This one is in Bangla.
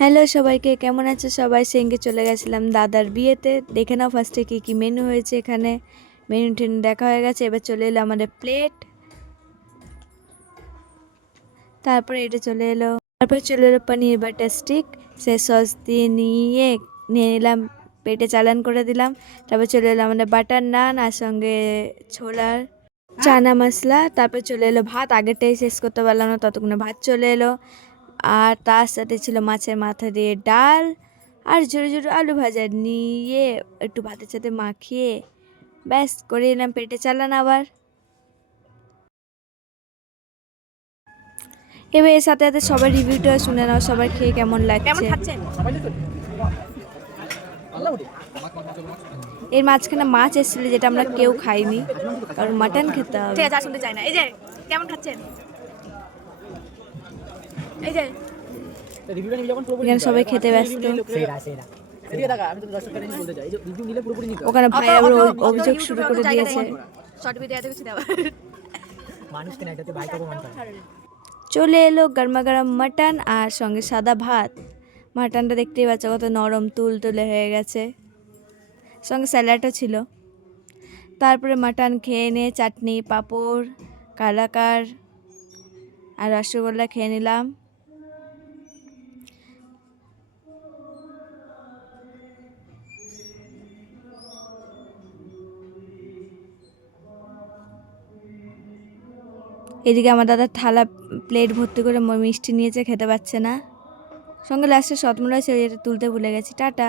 হ্যালো সবাইকে, কেমন আছে সবাই? সেঙ্গে চলে গেছিলাম দাদার বিয়েতে। দেখে নাও ফার্স্টে কী কী মেনু হয়েছে এখানে। মেনু টেনু দেখা হয়ে গেছে, এবার চলে এলো আমাদের প্লেট। তারপরে চলে এলো পনির বাটার স্টিক। সে সস দিয়ে নিয়ে নিলাম, পেটে চালান করে দিলাম। তারপর চলে এলো আমাদের বাটার নান আর সঙ্গে ছোলার চানা মশলা। তারপর চলে এলো ভাত, আগেরটাই শেষ করতে পারলাম না, ততক্ষণে ভাত চলে এলো। আর তার সাথে ছিল মাছের মাথা দিয়ে ডাল আর ঝুড়ো ঝুড়ো আলু ভাজা নিয়ে একটু ভাতের সাথে মাখিয়ে ব্যাস করে নিলাম পেটে চালান আবার। এবার এর সাথে সাথে সবার রিভিউটা শুনে নাও, সবার খেয়ে কেমন লাগছে। এর মাঝখানে মাছ এসেছিল যেটা আমরা কেউ খাইনি, কারণ মাটন খেতে হবে। ঠিক আছে, আর শুনতে চাই না। এই যে কেমন খাচ্ছেন, এই যে এখানে সবাই খেতে ব্যস্ত। ওখানে ভাই আবার অভিযোগ শুরু করে দিয়েছে। চলে এলো গরমা গরম মাটন আর সঙ্গে সাদা ভাত। মাটনটা দেখতেই পাচ্ছ কত নরম তুলতুলে হয়ে গেছে, সঙ্গে স্যালাডও ছিল। তারপরে মাটন খেয়ে নিয়ে চাটনি, পাঁপড়, কালাকার আর রসগোল্লা খেয়ে নিলাম। এদিকে আমার দাদা থালা প্লেট ভর্তি করে মিষ্টি নিয়েছে, খেতে পাচ্ছে না। সঙ্গে লাস্টে শতমূলা ছিল, যেটা তুলতে ভুলে গেছি। টাটা।